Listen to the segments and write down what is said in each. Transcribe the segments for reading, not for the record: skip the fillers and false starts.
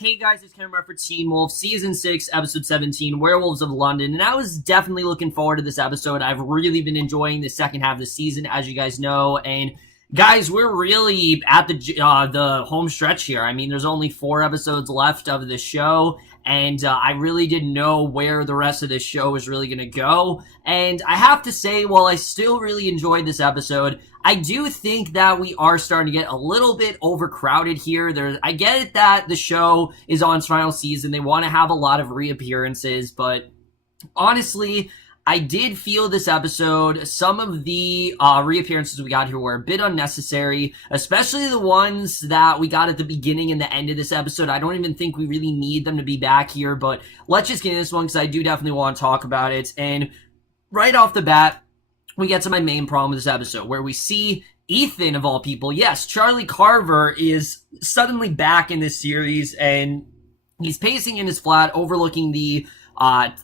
Hey guys, it's Cameron for Teen Wolf, Season 6, Episode 17, Werewolves of London, and I was definitely looking forward to this episode. I've really been enjoying the second half of the season, as you guys know, and guys, we're really at the home stretch here. I mean, there's only 4 episodes left of the show, and I really didn't know where the rest of this show was really going to go, and I have to say, while I still really enjoyed this episode, I do think that we are starting to get a little bit overcrowded here. I get it that the show is on its final season. They want to have a lot of reappearances, but honestly, I did feel this episode, some of the reappearances we got here were a bit unnecessary, especially the ones that we got at the beginning and the end of this episode. I don't even think we really need them to be back here, but let's just get into this one because I do definitely want to talk about it. And right off the bat, we get to my main problem with this episode, where we see Ethan, of all people. Yes, Charlie Carver is suddenly back in this series, and he's pacing in his flat overlooking the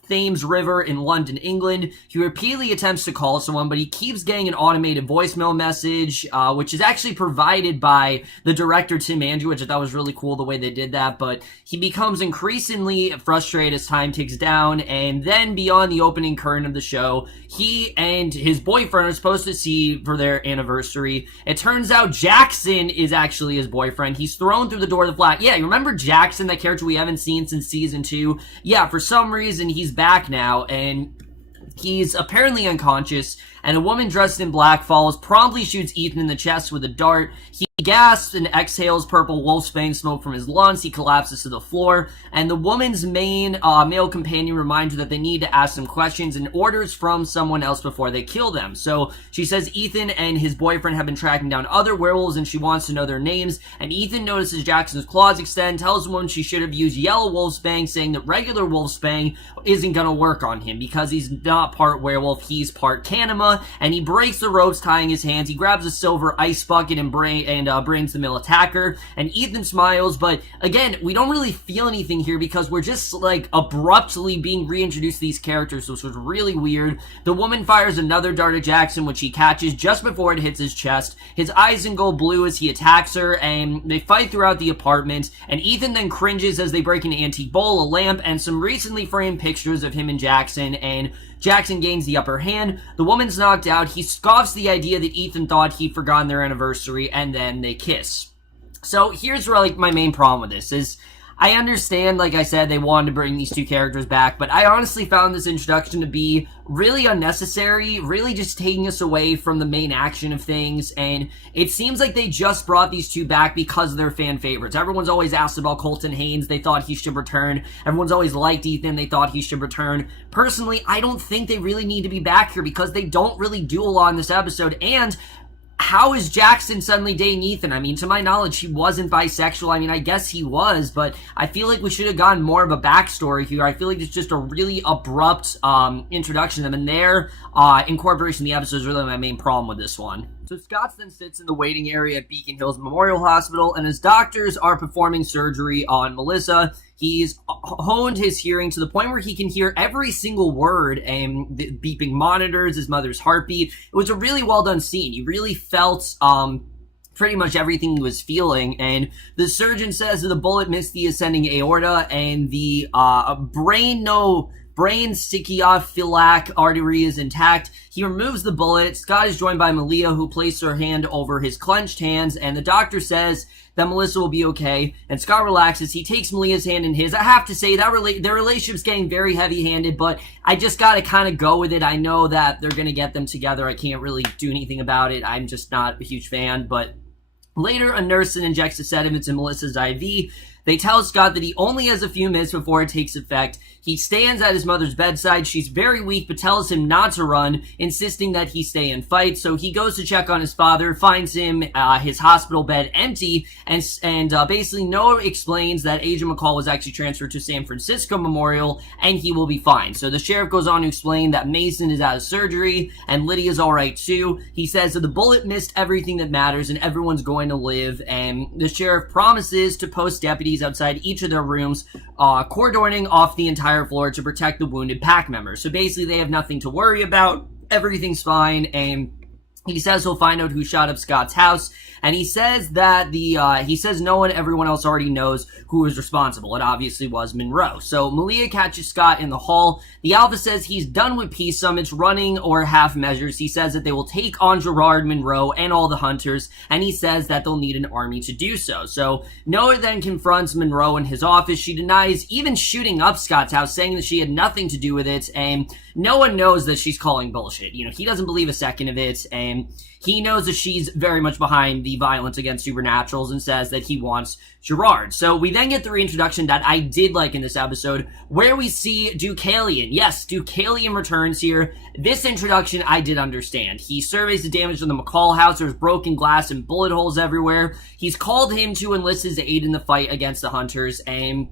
Thames River in London, England. He repeatedly attempts to call someone, but he keeps getting an automated voicemail message, which is actually provided by the director, Tim Andrew, which I thought was really cool the way they did that, but he becomes increasingly frustrated as time ticks down, and then beyond the opening curtain of the show, he and his boyfriend are supposed to see for their anniversary. It turns out Jackson is actually his boyfriend. He's thrown through the door of the flat. Yeah, you remember Jackson, that character we haven't seen since season 2? Yeah, for some reason, he's back now, and he's apparently unconscious, and a woman dressed in black follows, promptly shoots Ethan in the chest with a dart. He gasps and exhales purple wolfsbane smoke from his lungs. He collapses to the floor, and the woman's main male companion reminds her that they need to ask some questions and orders from someone else before they kill them. So she says Ethan and his boyfriend have been tracking down other werewolves, and she wants to know their names, and Ethan notices Jackson's claws extend, tells the woman she should have used yellow wolfsbane, saying that regular wolfsbane isn't gonna work on him because he's not part werewolf, he's part Kanima, and he breaks the ropes tying his hands. He grabs a silver ice bucket and brings the male attacker, and Ethan smiles, but again, we don't really feel anything here because we're just like abruptly being reintroduced to these characters, which was really weird. The woman fires another dart at Jackson, which he catches just before it hits his chest. His eyes go blue as he attacks her, and they fight throughout the apartment, and Ethan then cringes as they break an antique bowl, a lamp, and some recently framed pictures of him and Jackson, and Jackson gains the upper hand. The woman's knocked out. He scoffs the idea that Ethan thought he'd forgotten their anniversary, and then they kiss. So here's where, like, my main problem with this is, I understand, like I said, they wanted to bring these two characters back, but I honestly found this introduction to be really unnecessary, really just taking us away from the main action of things, and it seems like they just brought these two back because they're fan favorites. Everyone's always asked about Colton Haynes, they thought he should return. Everyone's always liked Ethan, they thought he should return. Personally, I don't think they really need to be back here because they don't really do a lot in this episode, and how is Jackson suddenly dating Ethan? I mean, to my knowledge, he wasn't bisexual. I mean, I guess he was, but I feel like we should have gotten more of a backstory here. I feel like it's just a really abrupt introduction to them, and their incorporation in the episode is really my main problem with this one. So Scott then sits in the waiting area at Beacon Hills Memorial Hospital, and his doctors are performing surgery on Melissa. He's honed his hearing to the point where he can hear every single word and the beeping monitors, his mother's heartbeat. It was a really well done scene. You really felt pretty much everything he was feeling, and the surgeon says that the bullet missed the ascending aorta, and the brain saciophiliac artery is intact. He removes the bullet. Scott is joined by Malia, who places her hand over his clenched hands, and the doctor says that Melissa will be okay, and Scott relaxes. He takes Malia's hand in his. I have to say, that their relationship's getting very heavy-handed, but I just gotta kind of go with it. I know that they're gonna get them together. I can't really do anything about it. I'm just not a huge fan, but later, a nurse injects a sedative in Melissa's IV. They tell Scott that he only has a few minutes before it takes effect. He stands at his mother's bedside. She's very weak, but tells him not to run, insisting that he stay and fight. So he goes to check on his father, finds him, his hospital bed empty, and basically Noah explains that Agent McCall was actually transferred to San Francisco Memorial, and he will be fine. So the sheriff goes on to explain that Mason is out of surgery, and Lydia's alright too. He says that the bullet missed everything that matters, and everyone's going to live, and the sheriff promises to post deputies outside each of their rooms, cordoning off the entire floor to protect the wounded pack members. So basically they have nothing to worry about, everything's fine, and he says he'll find out who shot up Scott's house, and he says that everyone else already knows who is responsible. It obviously was Monroe. So Malia catches Scott in the hall. The Alpha says he's done with peace summits, running or half measures. He says that they will take on Gerard, Monroe, and all the hunters, and he says that they'll need an army to do so. So Noah then confronts Monroe in his office. She denies even shooting up Scott's house, saying that she had nothing to do with it, and no one knows that she's calling bullshit. He doesn't believe a second of it, and he knows that she's very much behind the violence against supernaturals and says that he wants Gerard. So we then get the reintroduction that I did like in this episode, where we see Deucalion. Yes, Deucalion returns here. This introduction I did understand. He surveys the damage to the McCall house. There's broken glass and bullet holes everywhere. He's called him to enlist his aid in the fight against the hunters, and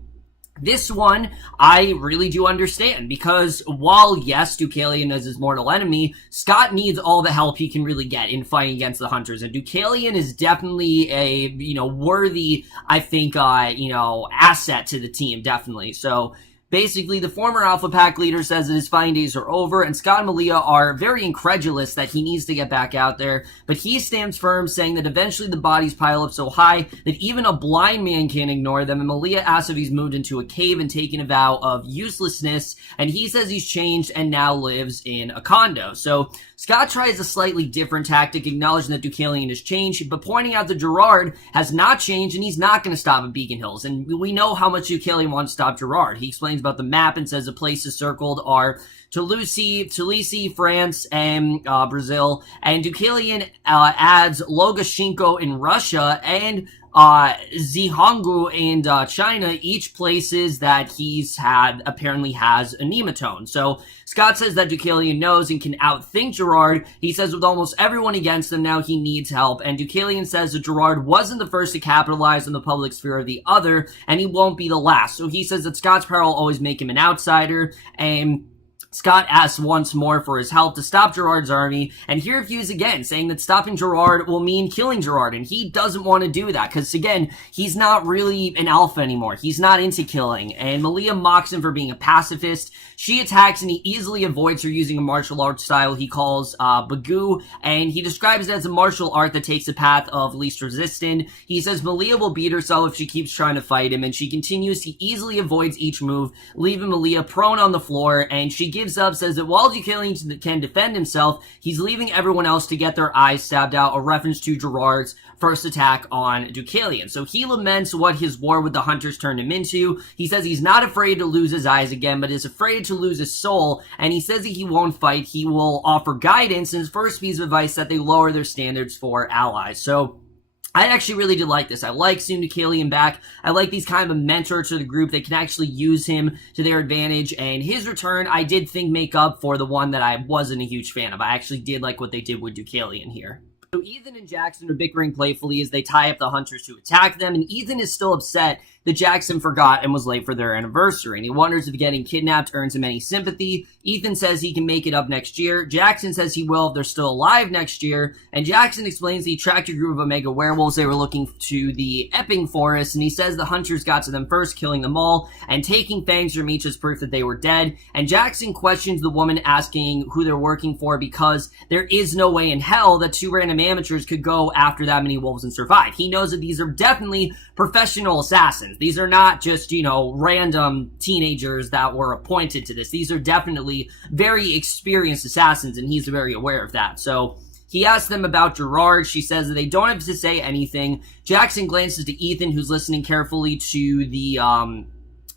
this one, I really do understand, because while, yes, Deucalion is his mortal enemy, Scott needs all the help he can really get in fighting against the hunters, and Deucalion is definitely a, worthy, I think, asset to the team, definitely. So basically, the former Alpha Pack leader says that his fighting days are over, and Scott and Malia are very incredulous that he needs to get back out there, but he stands firm, saying that eventually the bodies pile up so high that even a blind man can't ignore them, and Malia asks if he's moved into a cave and taken a vow of uselessness, and he says he's changed and now lives in a condo. So Scott tries a slightly different tactic, acknowledging that Deucalion has changed, but pointing out that Gerard has not changed, and he's not going to stop at Beacon Hills, and we know how much Deucalion wants to stop Gerard. He explains about the map and says the places circled are Tbilisi, France, and Brazil, and Deucalion adds Lukashenko in Russia and Zhanggu in China, each places that he's apparently has a nematone. So Scott says that Deucalion knows and can outthink Gerard. He says with almost everyone against him now he needs help, and Deucalion says that Gerard wasn't the first to capitalize on the public sphere of the other, and he won't be the last. So he says that Scott's power will always make him an outsider, and Scott asks once more for his help to stop Gerard's army, and he refuses again, saying that stopping Gerard will mean killing Gerard, and he doesn't want to do that, because again, he's not really an alpha anymore. He's not into killing, and Malia mocks him for being a pacifist. She attacks, and he easily avoids her using a martial arts style he calls Bagoo, and he describes it as a martial art that takes the path of least resistance. He says Malia will beat herself if she keeps trying to fight him, and she continues to easily avoids each move, leaving Malia prone on the floor, and she gives up, says that while Deucalion can defend himself, he's leaving everyone else to get their eyes stabbed out, a reference to Gerard's first attack on Deucalion. So he laments what his war with the hunters turned him into. He says he's not afraid to lose his eyes again, but is afraid to lose his soul, and he says that he won't fight. He will offer guidance, and his first piece of advice that they lower their standards for allies. So I actually really did like this. I like seeing Deucalion back. I like these kind of a mentor to the group. They can actually use him to their advantage, and his return, I did think make up for the one that I wasn't a huge fan of. I actually did like what they did with Deucalion here. So Ethan and Jackson are bickering playfully as they tie up the hunters to attack them, and Ethan is still upset that Jackson forgot and was late for their anniversary, and he wonders if getting kidnapped earns him any sympathy. Ethan says he can make it up next year. Jackson says he will if they're still alive next year, and Jackson explains he tracked a group of Omega werewolves. They were looking to the Epping Forest, and he says the hunters got to them first, killing them all, and taking fangs from each as proof that they were dead. And Jackson questions the woman asking who they're working for, because there is no way in hell that two random amateurs could go after that many wolves and survive. He knows that these are definitely professional assassins. These are not just, random teenagers that were appointed to this. These are definitely very experienced assassins, and he's very aware of that. So he asks them about Gerard. She says that they don't have to say anything. Jackson glances to Ethan, who's listening carefully to the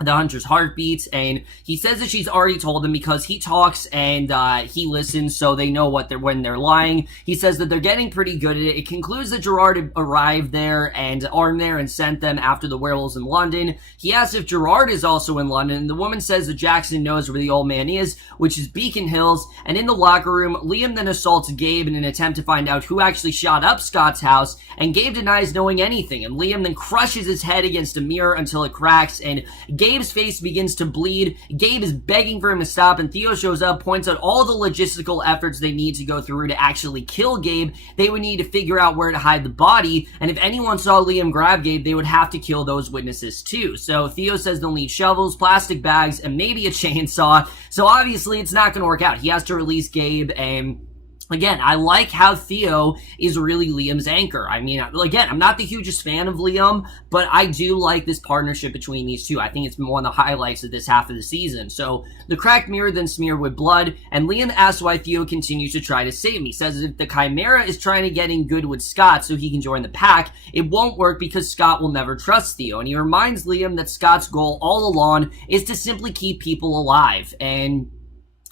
hunter's heartbeats, and he says that she's already told him because he talks and he listens, so they know when they're lying. He says that they're getting pretty good at it. It concludes that Gerard arrived there and armed there and sent them after the werewolves in London. He asks if Gerard is also in London, and the woman says that Jackson knows where the old man is, which is Beacon Hills. And in the locker room, Liam then assaults Gabe in an attempt to find out who actually shot up Scott's house, and Gabe denies knowing anything, and Liam then crushes his head against a mirror until it cracks, and Gabe's face begins to bleed. Gabe is begging for him to stop, and Theo shows up, points out all the logistical efforts they need to go through to actually kill Gabe. They would need to figure out where to hide the body, and if anyone saw Liam grab Gabe, they would have to kill those witnesses too. So Theo says they'll need shovels, plastic bags, and maybe a chainsaw. So obviously it's not going to work out. He has to release Gabe, and Again, I like how Theo is really Liam's anchor. I mean, again, I'm not the hugest fan of Liam, but I do like this partnership between these two. I think it's been one of the highlights of this half of the season. So, the cracked mirror then smeared with blood, and Liam asks why Theo continues to try to save him. He says if the Chimera is trying to get in good with Scott so he can join the pack, it won't work because Scott will never trust Theo. And he reminds Liam that Scott's goal all along is to simply keep people alive. And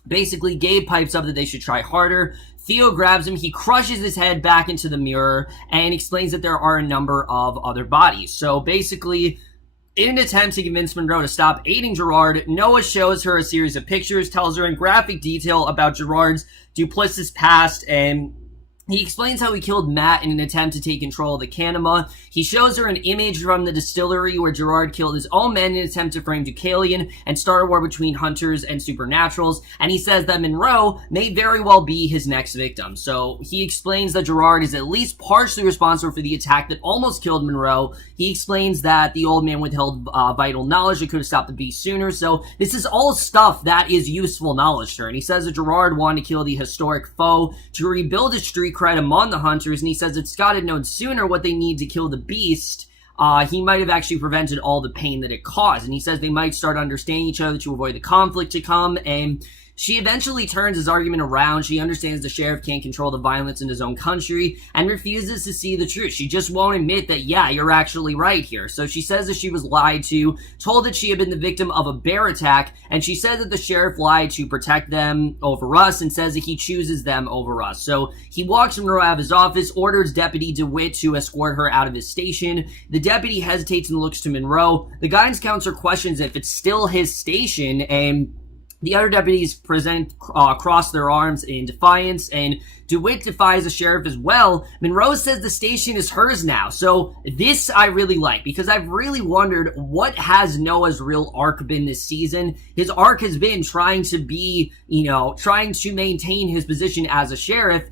basically, Gabe pipes up that they should try harder. Theo grabs him, he crushes his head back into the mirror, and explains that there are a number of other bodies. So basically, in an attempt to convince Monroe to stop aiding Gerard, Noah shows her a series of pictures, tells her in graphic detail about Gerard's duplicitous past, and he explains how he killed Matt in an attempt to take control of the Canema. He shows her an image from the distillery where Gerard killed his own men in an attempt to frame Deucalion and start a war between hunters and supernaturals. And he says that Monroe may very well be his next victim. So he explains that Gerard is at least partially responsible for the attack that almost killed Monroe. He explains that the old man withheld vital knowledge that could have stopped the beast sooner. So this is all stuff that is useful knowledge to her. And he says that Gerard wanted to kill the historic foe to rebuild his street cred among the hunters, and he says that Scott had known sooner what they need to kill the beast, he might have actually prevented all the pain that it caused. And he says they might start understanding each other to avoid the conflict to come, and she eventually turns his argument around. She understands the sheriff can't control the violence in his own country and refuses to see the truth. She just won't admit that, yeah, you're actually right here. So she says that she was lied to, told that she had been the victim of a bear attack, and she says that the sheriff lied to protect them over us and says that he chooses them over us. So he walks Monroe out of his office, orders Deputy DeWitt to escort her out of his station. The deputy hesitates and looks to Monroe. The guidance counselor questions if it's still his station, and the other deputies cross their arms in defiance, and DeWitt defies the sheriff as well. Monroe says the station is hers now. So this I really like, because I've really wondered what has Noah's real arc been this season. His arc has been trying to be, trying to maintain his position as a sheriff,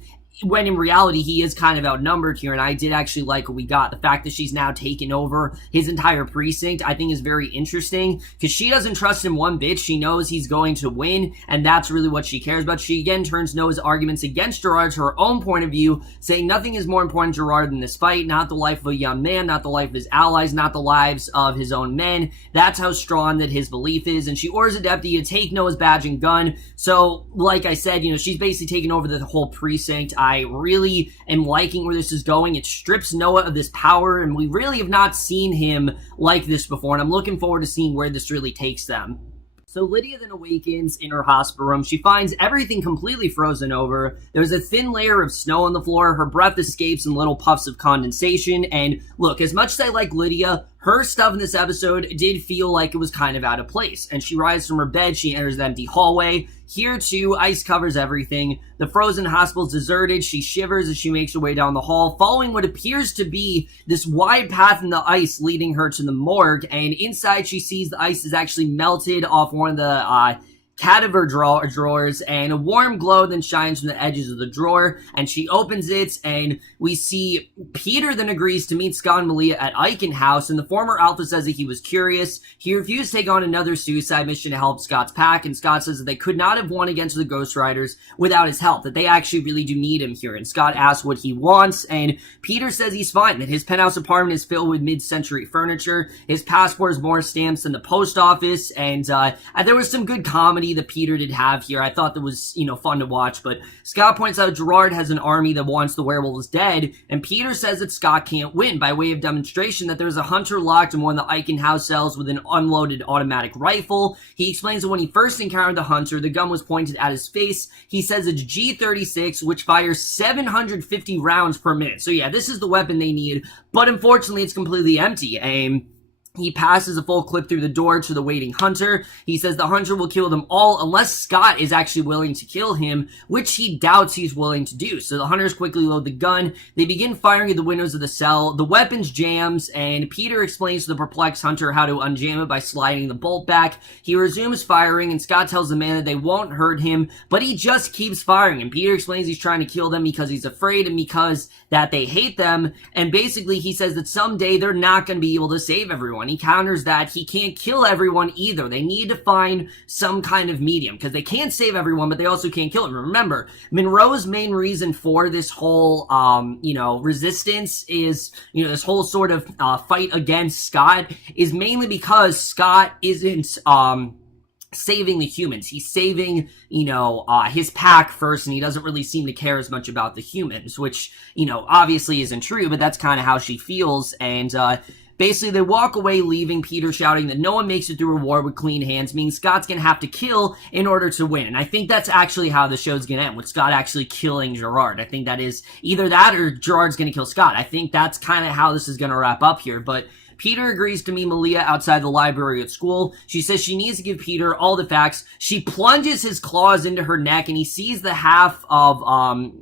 when in reality he is kind of outnumbered here. And I did actually like what we got. The fact that she's now taken over his entire precinct, I think is very interesting, because she doesn't trust him one bit. She knows he's going to win, and that's really what she cares about. She again turns Noah's arguments against Gerard to her own point of view, saying nothing is more important to Gerard than this fight, not the life of a young man, not the life of his allies, not the lives of his own men. That's how strong that his belief is. And she orders a deputy to take Noah's badge and gun. So like I said, she's basically taken over the whole precinct. I really am liking where this is going. It strips Noah of this power, and we really have not seen him like this before, and I'm looking forward to seeing where this really takes them. So Lydia then awakens in her hospital room. She finds everything completely frozen over. There's a thin layer of snow on the floor. Her breath escapes in little puffs of condensation. And look, as much as I like Lydia, her stuff in this episode did feel like it was kind of out of place. And she rises from her bed. She enters the empty hallway. Here, too, ice covers everything. The frozen hospital's deserted. She shivers as she makes her way down the hall, following what appears to be this wide path in the ice leading her to the morgue. And inside, she sees the ice is actually melted off one of the cadaver drawers, and a warm glow then shines from the edges of the drawer, and she opens it, and we see Peter then agrees to meet Scott and Malia at Eichen House, and the former Alpha says that he was curious. He refused to take on another suicide mission to help Scott's pack, and Scott says that they could not have won against the Ghost Riders without his help, that they actually really do need him here. And Scott asks what he wants, and Peter says he's fine, that his penthouse apartment is filled with mid-century furniture, his passport is more stamps than the post office, and there was some good comedy that Peter did have here. I thought that was, fun to watch, but Scott points out Gerard has an army that wants the werewolves dead, and Peter says that Scott can't win by way of demonstration, that there's a hunter locked in one of the Eichen House cells with an unloaded automatic rifle. He explains that when he first encountered the hunter, the gun was pointed at his face. He says it's G36, which fires 750 rounds per minute. So yeah, this is the weapon they need, but unfortunately it's completely empty. He passes a full clip through the door to the waiting hunter. He says the hunter will kill them all unless Scott is actually willing to kill him, which he doubts he's willing to do. So the hunters quickly load the gun. They begin firing at the windows of the cell. The weapons jams, and Peter explains to the perplexed hunter how to unjam it by sliding the bolt back. He resumes firing, and Scott tells the man that they won't hurt him, but he just keeps firing. And Peter explains he's trying to kill them because he's afraid and because that they hate them. And basically he says that someday they're not going to be able to save everyone. everyone. He counters that he can't kill everyone either. They need to find some kind of medium, because they can't save everyone, but they also can't kill them. Remember, Monroe's main reason for this whole, resistance is, this whole sort of fight against Scott is mainly because Scott isn't, saving the humans. He's saving, his pack first, and he doesn't really seem to care as much about the humans, which, obviously isn't true, but that's kind of how she feels. And, basically, they walk away, leaving Peter shouting that no one makes it through a war with clean hands, meaning Scott's gonna have to kill in order to win. And I think that's actually how the show's gonna end, with Scott actually killing Gerard. I think that is either that or Gerard's gonna kill Scott. I think that's kind of how this is gonna wrap up here, but Peter agrees to meet Malia outside the library at school. She says she needs to give Peter all the facts. She plunges his claws into her neck, and he sees the half of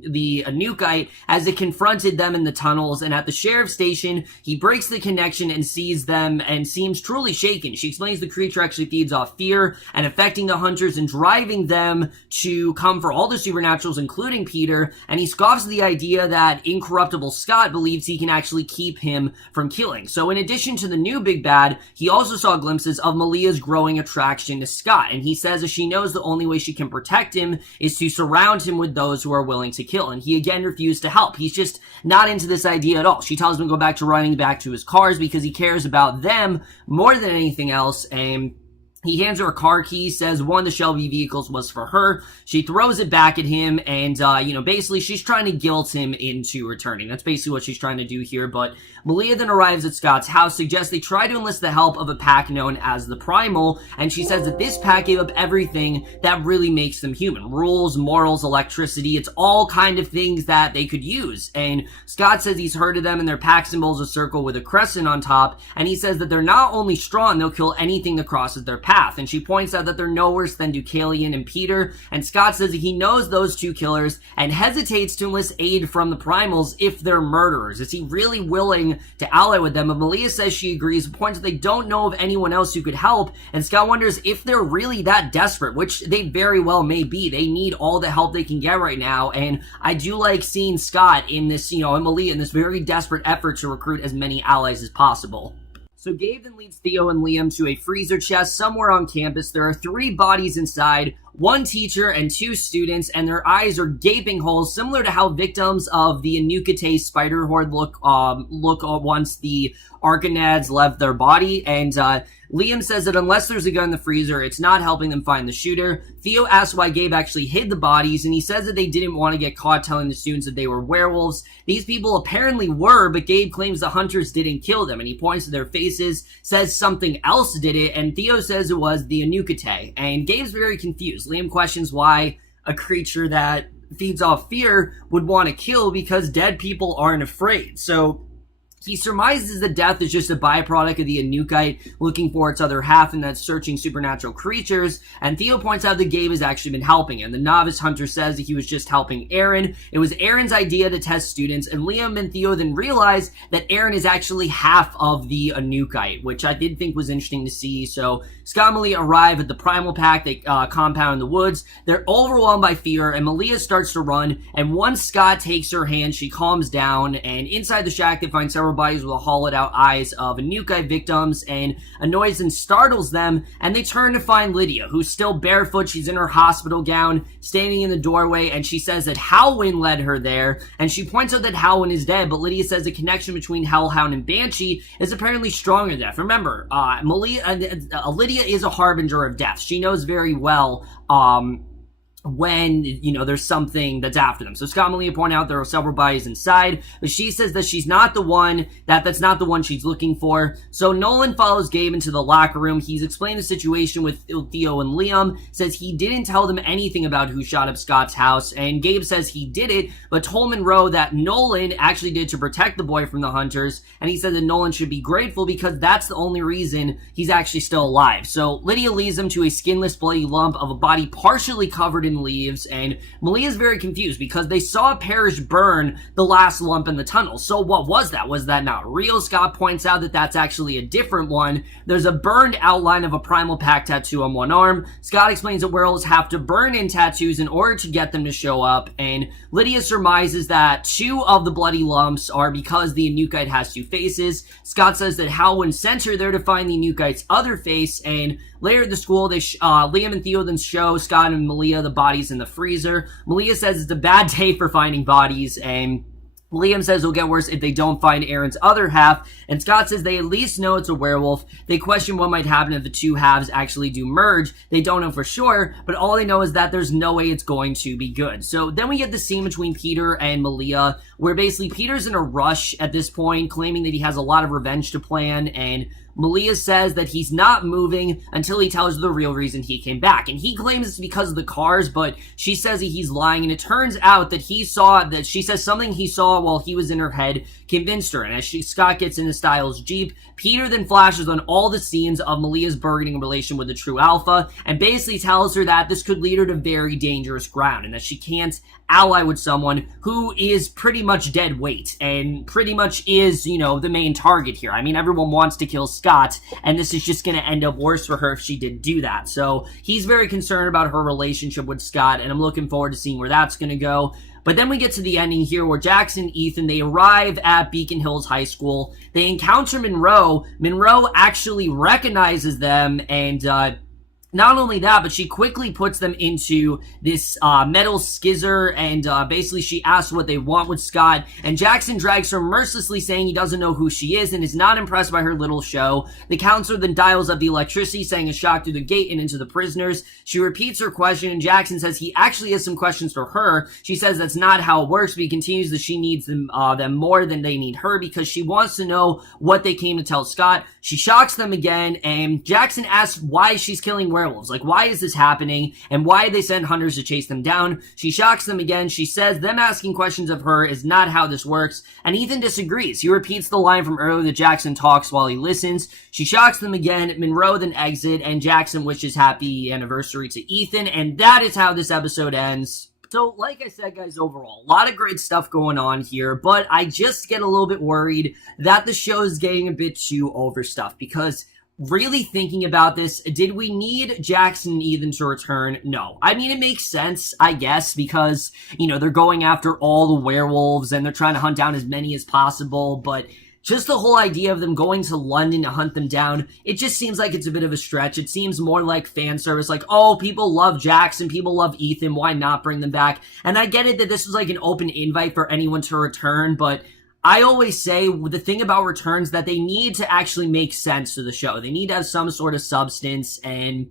the Anuk-Ite as it confronted them in the tunnels. And at the sheriff's station, he breaks the connection and sees them and seems truly shaken. She explains the creature actually feeds off fear and affecting the hunters and driving them to come for all the supernaturals, including Peter. And he scoffs at the idea that incorruptible Scott believes he can actually keep him from killing. So in addition to the new big bad, he also saw glimpses of Malia's growing attraction to Scott, and he says that she knows the only way she can protect him is to surround him with those who are willing to kill, and he again refused to help. He's just not into this idea at all. She tells him to go back to running back to his cars because he cares about them more than anything else, and he hands her a car key, says one of the Shelby vehicles was for her. She throws it back at him, and, basically she's trying to guilt him into returning. That's basically what she's trying to do here, but Malia then arrives at Scott's house, suggests they try to enlist the help of a pack known as the Primal, and she says that this pack gave up everything that really makes them human. Rules, morals, electricity, it's all kind of things that they could use. And Scott says he's heard of them, and their pack symbol's a circle with a crescent on top, and he says that they're not only strong, they'll kill anything that crosses their path. And she points out that they're no worse than Deucalion and Peter, and Scott says that he knows those two killers and hesitates to enlist aid from the Primals if they're murderers. Is he really willing to ally with them? But Malia says she agrees, points that they don't know of anyone else who could help, and Scott wonders if they're really that desperate, which they very well may be. They need all the help they can get right now, and I do like seeing Scott in this, and Malia in this very desperate effort to recruit as many allies as possible. So Gabe then leads Theo and Liam to a freezer chest somewhere on campus. There are 3 bodies inside, 1 teacher and 2 students, and their eyes are gaping holes, similar to how victims of the Anuk-Ite spider horde look once the Arcanads left their body. And Liam says that unless there's a gun in the freezer, it's not helping them find the shooter. Theo asks why Gabe actually hid the bodies, and he says that they didn't want to get caught telling the students that they were werewolves. These people apparently were, but Gabe claims the hunters didn't kill them, and he points to their faces, says something else did it, and Theo says it was the Anuk-Ite. And Gabe's very confused. Liam questions why a creature that feeds off fear would want to kill, because dead people aren't afraid. So he surmises that death is just a byproduct of the Anuk-Ite looking for its other half, and that's searching supernatural creatures. And Theo points out that Gabe has actually been helping him. The novice hunter says that he was just helping Aaron. It was Aaron's idea to test students, and Liam and Theo then realize that Aaron is actually half of the Anuk-Ite, which I did think was interesting to see. So Scott and Malia arrive at the Primal Pack, they compound in the woods. They're overwhelmed by fear, and Malia starts to run, and once Scott takes her hand, she calms down, and inside the shack they find several bodies with the hollowed out eyes of Anuk-Ite victims, and annoys and startles them, and they turn to find Lydia, who's still barefoot. She's in her hospital gown, standing in the doorway, and she says that Hellhound led her there, and she points out that Hellhound is dead, but Lydia says the connection between Hellhound and Banshee is apparently stronger than death. Remember, Lydia is a harbinger of death. She knows very well, when, there's something that's after them. So Scott and Malia point out there are several bodies inside, but she says that she's not the one, that's not the one she's looking for. So Nolan follows Gabe into the locker room. He's explained the situation with Theo and Liam, says he didn't tell them anything about who shot up Scott's house, and Gabe says he did it, but told Monroe that Nolan actually did to protect the boy from the hunters, and he said that Nolan should be grateful because that's the only reason he's actually still alive. So Lydia leads them to a skinless bloody lump of a body partially covered in Roden leaves, and Malia's very confused because they saw Parrish burn the last lump in the tunnel. So what was that? Was that not real? Scott points out that that's actually a different one. There's a burned outline of a Primal Pack tattoo on one arm. Scott explains that werewolves have to burn in tattoos in order to get them to show up, and Lydia surmises that 2 of the bloody lumps are because the Anuk-Ite has 2 faces. Scott says that Howland sent her there to find the Anuk-Ite's other face, and later at the school, Liam and Theo then show Scott and Malia the bodies in the freezer. Malia says it's a bad day for finding bodies, and Liam says it'll get worse if they don't find Aaron's other half, and Scott says they at least know it's a werewolf. They question what might happen if the 2 halves actually do merge. They don't know for sure, but all they know is that there's no way it's going to be good. So then we get the scene between Peter and Malia, where basically Peter's in a rush at this point, claiming that he has a lot of revenge to plan, and Malia says that he's not moving until he tells her the real reason he came back. And he claims it's because of the cars, but she says that he's lying. And it turns out that she says something he saw while he was in her head convinced her. And as Scott gets into Styles' Jeep, Peter then flashes on all the scenes of Malia's bargaining relation with the true alpha and basically tells her that this could lead her to very dangerous ground and that she can't ally with someone who is pretty much dead weight and pretty much is, the main target here. I mean, everyone wants to kill Scott, and this is just going to end up worse for her if she did do that. So he's very concerned about her relationship with Scott, and I'm looking forward to seeing where that's going to go. But then we get to the ending here where Jackson and Ethan, they arrive at Beacon Hills High School. They encounter Monroe. Monroe actually recognizes them, and not only that, but she quickly puts them into this metal skizzer, and basically she asks what they want with Scott, and Jackson drags her mercilessly, saying he doesn't know who she is and is not impressed by her little show. The counselor then dials up the electricity, saying a shock through the gate and into the prisoners. She repeats her question, and Jackson says he actually has some questions for her. She says that's not how it works, but he continues that she needs them more than they need her because she wants to know what they came to tell Scott. She shocks them again, and Jackson asks why she's killing werewolves. Like, why is this happening? And why did they send hunters to chase them down? She shocks them again. She says them asking questions of her is not how this works. And Ethan disagrees. He repeats the line from earlier that Jackson talks while he listens. She shocks them again. Monroe then exits, and Jackson wishes happy anniversary to Ethan. And that is how this episode ends. So, like I said, guys, overall, a lot of great stuff going on here, but I just get a little bit worried that the show is getting a bit too overstuffed because really thinking about this, did we need Jackson and Ethan to return? No. I mean, it makes sense, I guess, because, they're going after all the werewolves and they're trying to hunt down as many as possible, but just the whole idea of them going to London to hunt them down, it just seems like it's a bit of a stretch. It seems more like fan service, like, oh, people love Jackson, people love Ethan, why not bring them back? And I get it that this was like an open invite for anyone to return, but I always say the thing about returns that they need to actually make sense to the show. They need to have some sort of substance, and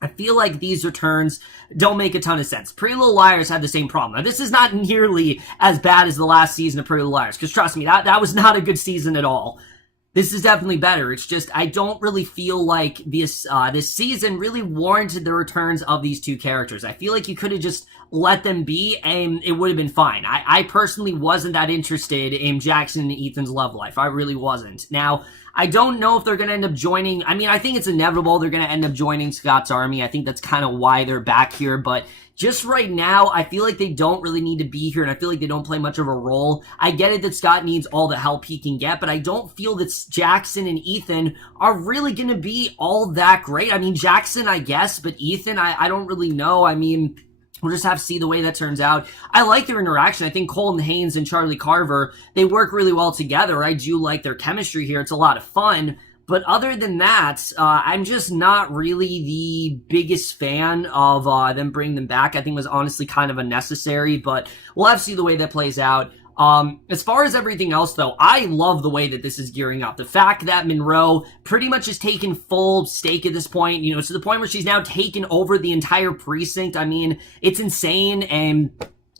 I feel like these returns don't make a ton of sense. Pretty Little Liars had the same problem. Now, this is not nearly as bad as the last season of Pretty Little Liars, because trust me, that was not a good season at all. This is definitely better. It's just, I don't really feel like this season really warranted the returns of these 2 characters. I feel like you could have just let them be and it would have been fine. I personally wasn't that interested in Jackson and Ethan's love life. I really wasn't. Now, I don't know if they're going to end up joining. I mean, I think it's inevitable they're going to end up joining Scott's army. I think that's kind of why they're back here, but just right now, I feel like they don't really need to be here, and I feel like they don't play much of a role. I get it that Scott needs all the help he can get, but I don't feel that Jackson and Ethan are really going to be all that great. I mean, Jackson, I guess, but Ethan, I don't really know. I mean, we'll just have to see the way that turns out. I like their interaction. I think Colton Haynes and Charlie Carver, they work really well together. I do like their chemistry here. It's a lot of fun. But other than that, I'm just not really the biggest fan of them bringing them back. I think it was honestly kind of unnecessary, but we'll have to see the way that plays out. As far as everything else, though, I love the way that this is gearing up. The fact that Monroe pretty much has taken full stake at this point, to the point where she's now taken over the entire precinct. I mean, it's insane, and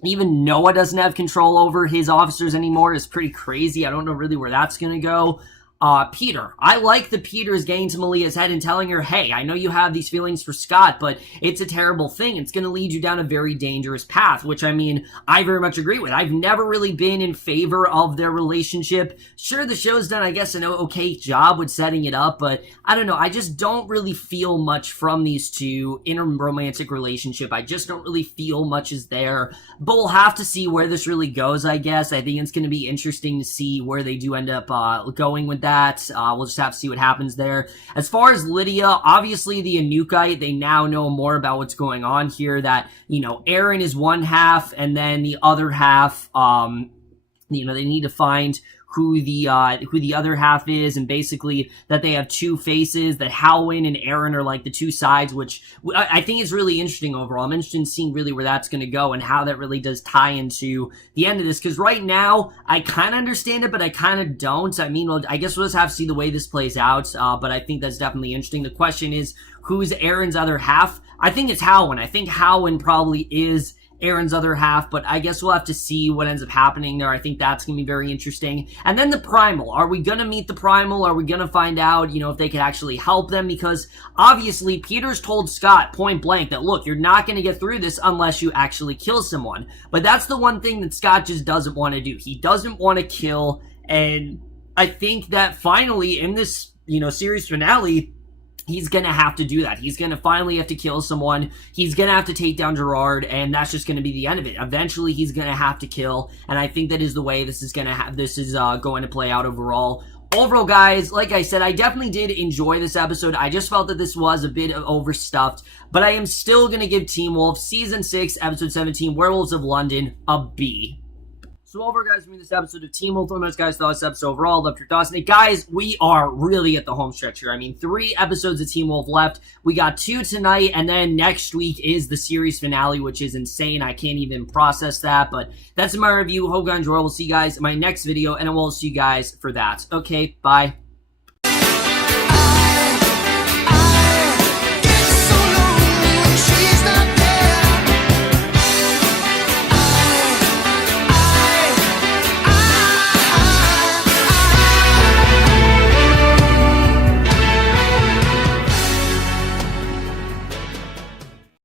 even Noah doesn't have control over his officers anymore. It's pretty crazy. I don't know really where that's going to go. Peter. I like that Peter is getting to Malia's head and telling her, hey, I know you have these feelings for Scott, but it's a terrible thing. It's going to lead you down a very dangerous path, which, I mean, I very much agree with. I've never really been in favor of their relationship. Sure, the show's done, I guess, an okay job with setting it up, but I don't know. I just don't really feel much from these two in a romantic relationship. I just don't really feel much is there, but we'll have to see where this really goes, I guess. I think it's going to be interesting to see where they do end up going with that. We'll just have to see what happens there. As far as Lydia, obviously the Anuk-Ite, they now know more about what's going on here, that, you know, Aaron is one half, and then the other half, you know, they need to find who the other half is, and basically that they have two faces, that Howin and Aaron are like the two sides, which I think is really interesting overall. I'm interested in seeing really where that's going to go and how that really does tie into the end of this, because right now I kind of understand it, but I kind of don't. I mean, I guess we'll just have to see the way this plays out, but I think that's definitely interesting. The question is, who's Aaron's other half? I think it's Howin. I think Howin probably is Aaron's other half, but I guess we'll have to see what ends up happening there. I think that's going to be very interesting. And then the Primal. Are we going to meet the Primal? Are we going to find out, you know, if they can actually help them? Because obviously Peter's told Scott point blank that, look, you're not going to get through this unless you actually kill someone. But that's the one thing that Scott just doesn't want to do. He doesn't want to kill, and I think that finally in this, you know, series finale, he's going to have to do that. He's going to finally have to kill someone. He's going to have to take down Gerard, and that's just going to be the end of it. Eventually, he's going to have to kill, and I think that is the way this is going to play out overall. Overall, guys, like I said, I definitely did enjoy this episode. I just felt that this was a bit overstuffed, but I am still going to give Teen Wolf Season 6, Episode 17, Werewolves of London, a B. So over, guys, for this episode of Teen Wolf. Let me know what you guys thought of this episode overall. Left your thoughts. And guys, we are really at the home stretch here. I mean, 3 episodes of Teen Wolf left. We got 2 tonight, and then next week is the series finale, which is insane. I can't even process that, but that's my review. Hope you guys enjoy. We'll see you guys in my next video, and I will see you guys for that. Okay, bye.